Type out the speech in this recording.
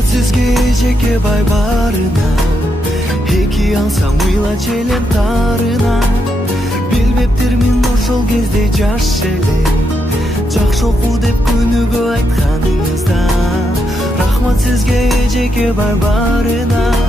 Рахмат сизге эжеке бай барына, эки алсаң мыйла челем тарына. Билбептирмин ошол кезде жаш эле, жакшы оку деп күнүгө айтканыңызда. Рахмат сизге эжеке бай барына.